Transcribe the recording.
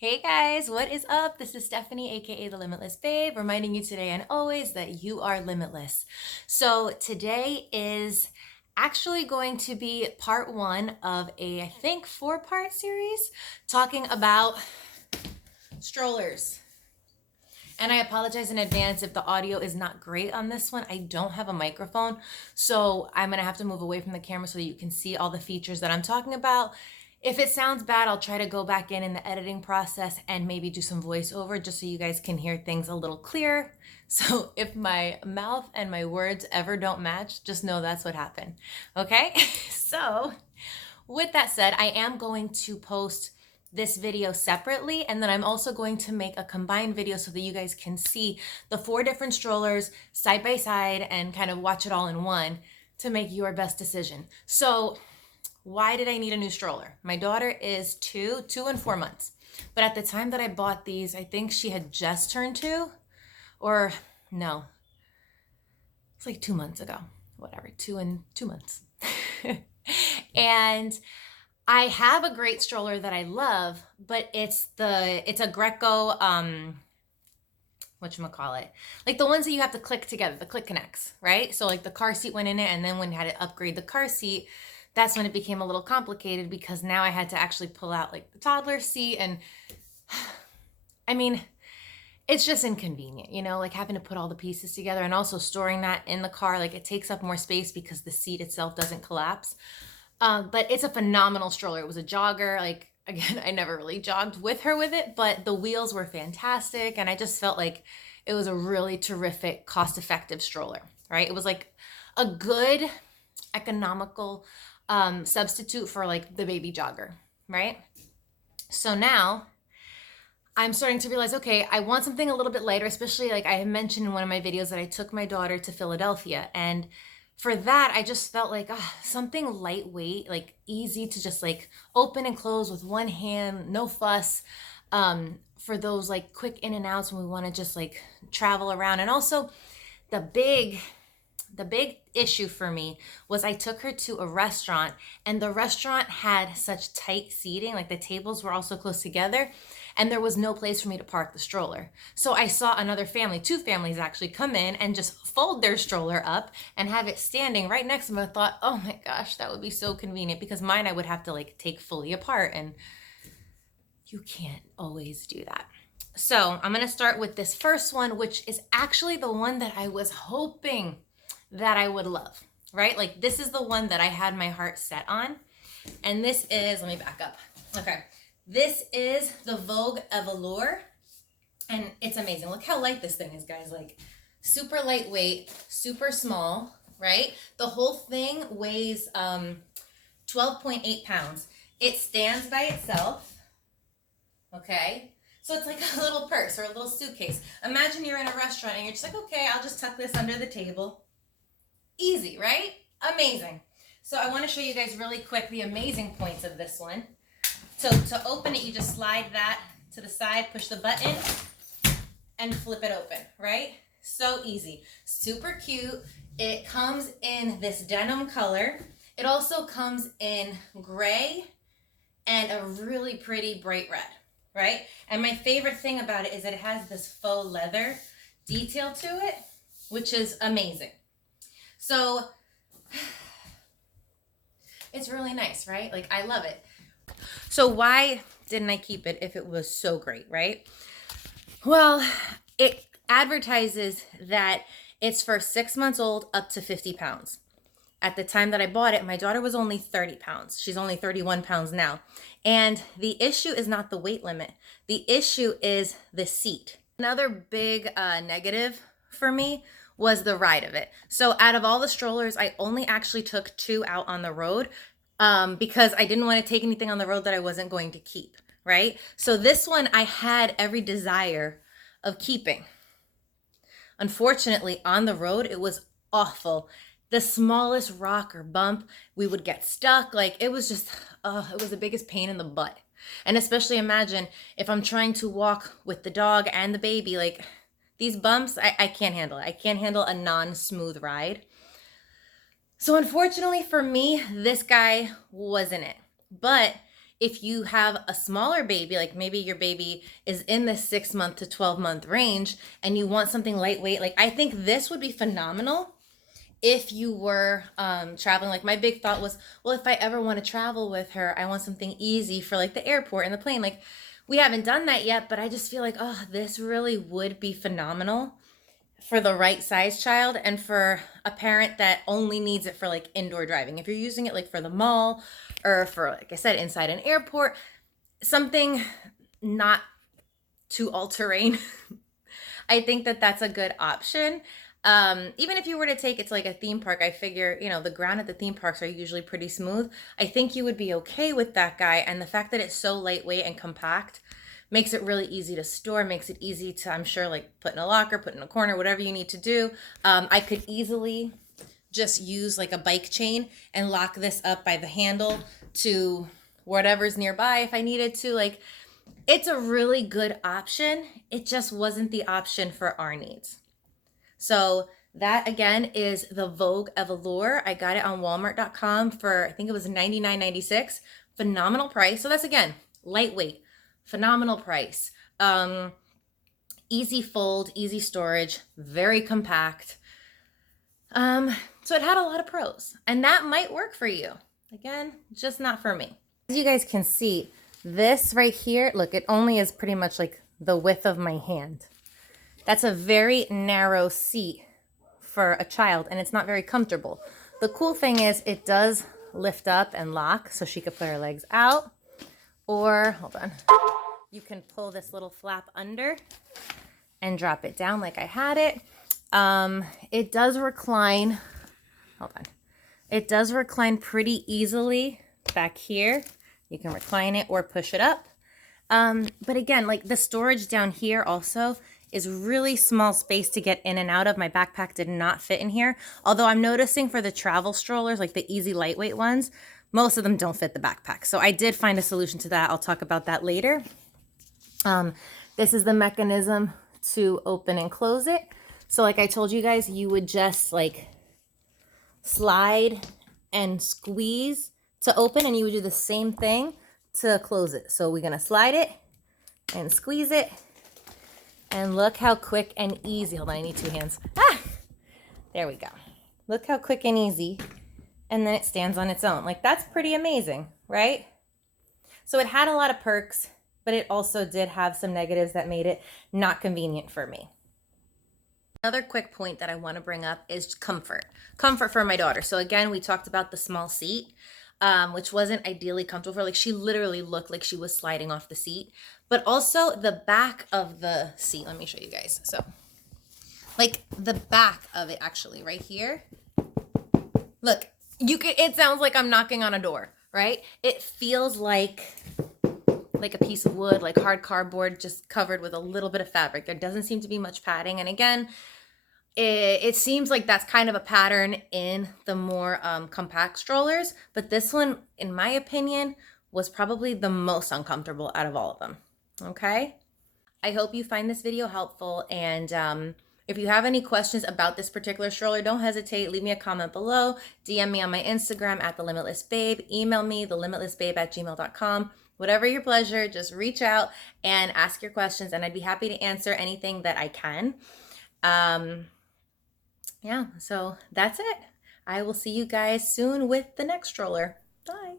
Hey guys, what is up? This is Stephanie, aka The Limitless Babe, reminding you today and always that you are limitless. So today is actually going to be part one of a, I think, 4-part series talking about strollers. And I apologize in advance if the audio is not great on this one. I don't have a microphone, so I'm gonna have to move away from the camera so that you can see all the features that I'm talking about. If it sounds bad, I'll try to go back in the editing process and maybe do some voiceover just so you guys can hear things a little clearer. So if my mouth and my words ever don't match, just know that's what happened. Okay? So with that said, I am going to post this video separately, and then I'm also going to make a combined video so that you guys can see the 4 different strollers side by side and kind of watch it all in one to make your best decision. So why did I need a new stroller? My daughter is 2 and 4 months. But at the time that I bought these, I think she had just turned 2, or no, it's like 2 months ago, whatever, 2 and 2 months. And I have a great stroller that I love, but it's a Greco, whatchamacallit, like the ones that you have to click together, the click connects, right? So like the car seat went in it, and then when you had to upgrade the car seat, that's when it became a little complicated because now I had to actually pull out like the toddler seat, and I mean, it's just inconvenient, like having to put all the pieces together and also storing that in the car. Like it takes up more space because the seat itself doesn't collapse. But it's a phenomenal stroller. It was a jogger. Like, again, I never really jogged with her with it, but the wheels were fantastic. And I just felt like it was a really terrific, cost-effective stroller, right? It was like a good economical substitute for like the baby jogger, right? So now I'm starting to realize, okay, I want something a little bit lighter, especially like I had mentioned in one of my videos that I took my daughter to Philadelphia. And for that, I just felt like something lightweight, like easy to just like open and close with one hand, no fuss, for those like quick in and outs when we want to just like travel around. And also the big issue for me was I took her to a restaurant, and the restaurant had such tight seating, like the tables were all so close together, and there was no place for me to park the stroller. So I saw another family, 2 families actually, come in and just fold their stroller up and have it standing right next to them. I thought, oh my gosh, that would be so convenient, because mine I would have to like take fully apart, and you can't always do that. So I'm gonna start with this first one, which is actually the one that I was hoping that I would love, right? Like this is the one that I had my heart set on. And this is, let me back up. Okay. This is the Vogue Evolur, and it's amazing. Look how light this thing is, guys. Like super lightweight, super small, right? The whole thing weighs 12.8 pounds. It stands by itself, okay? So it's like a little purse or a little suitcase. Imagine you're in a restaurant and you're just like, okay, I'll just tuck this under the table. Easy, right? Amazing. So I want to show you guys really quick the amazing points of this one. So to open it, you just slide that to the side, push the button, and flip it open, right? So easy. Super cute. It comes in this denim color. It also comes in gray and a really pretty bright red, right? And my favorite thing about it is that it has this faux leather detail to it, which is amazing. So it's really nice, right? Like I love it. So why didn't I keep it if it was so great, right? Well, it advertises that it's for 6 months old up to 50 pounds. At the time that I bought it, my daughter was only 30 pounds. She's only 31 pounds now. And the issue is not the weight limit. The issue is the seat. Another big negative for me was the ride of it. So out of all the strollers, I only actually took 2 out on the road because I didn't want to take anything on the road that I wasn't going to keep, right? So this one I had every desire of keeping. Unfortunately, on the road, it was awful. The smallest rock or bump, we would get stuck. Like it was just, it was the biggest pain in the butt. And especially imagine if I'm trying to walk with the dog and the baby, like these bumps, I can't handle it. I can't handle a non-smooth ride. So unfortunately for me, this guy wasn't it. But If you have a smaller baby, like maybe your baby is in the 6-month to 12-month range and you want something lightweight, like I think this would be phenomenal if you were traveling. Like my big thought was, well, if I ever want to travel with her, I want something easy for like the airport and the plane. Like we haven't done that yet, but I just feel like, oh, this really would be phenomenal for the right size child and for a parent that only needs it for like indoor driving. If you're using it like for the mall or for, like I said, inside an airport, something not too all-terrain, I think that that's a good option. Even if you were to take it to like a theme park, I figure, you know, the ground at the theme parks are usually pretty smooth. I think you would be okay with that guy. And the fact that it's so lightweight and compact makes it really easy to store, makes it easy to, I'm sure, like put in a locker, put in a corner, whatever you need to do. I could easily just use like a bike chain and lock this up by the handle to whatever's nearby if I needed to. Like, it's a really good option. It just wasn't the option for our needs. So that again is the Vogue Evolur. I got it on Walmart.com for, I think it was $99.96. Phenomenal price. So that's again, lightweight, phenomenal price. Easy fold, easy storage, very compact. So it had a lot of pros, and that might work for you. Again, just not for me. As you guys can see, this right here, look, it only is pretty much like the width of my hand. That's a very narrow seat for a child, and it's not very comfortable. The cool thing is it does lift up and lock, so she could put her legs out, or, hold on, you can pull this little flap under and drop it down like I had it. It does recline, hold on, it does recline pretty easily back here. You can recline it or push it up. But again, like the storage down here also is really small space to get in and out of. My backpack did not fit in here. Although I'm noticing for the travel strollers, like the easy lightweight ones, most of them don't fit the backpack. So I did find a solution to that. I'll talk about that later. This is the mechanism to open and close it. So like I told you guys, you would just like slide and squeeze to open, and you would do the same thing to close it. So we're gonna slide it and squeeze it. And look how quick and easy. Hold on, I need two hands. There we go. Look how quick and easy. And then it stands on its own. Like, that's pretty amazing, right? So it had a lot of perks, but it also did have some negatives that made it not convenient for me. Another quick point that I want to bring up is comfort. Comfort for my daughter. So again, we talked about the small seat, which wasn't ideally comfortable for her. Like, she literally looked like she was sliding off the seat. But also the back of the seat. Let me show you guys. So, like the back of it actually right here. Look, it sounds like I'm knocking on a door, right? It feels like a piece of wood, like hard cardboard, just covered with a little bit of fabric. There doesn't seem to be much padding. And again, it seems like that's kind of a pattern in the more compact strollers. But this one, in my opinion, was probably the most uncomfortable out of all of them. Okay, I hope you find this video helpful, and if you have any questions about this particular stroller, don't hesitate, leave me a comment below, DM me on my Instagram at thelimitlessbabe, email me thelimitlessbabe@gmail.com, whatever your pleasure. Just reach out and ask your questions, and I'd be happy to answer anything that I can. Yeah, so that's it. I will see you guys soon with the next stroller. Bye.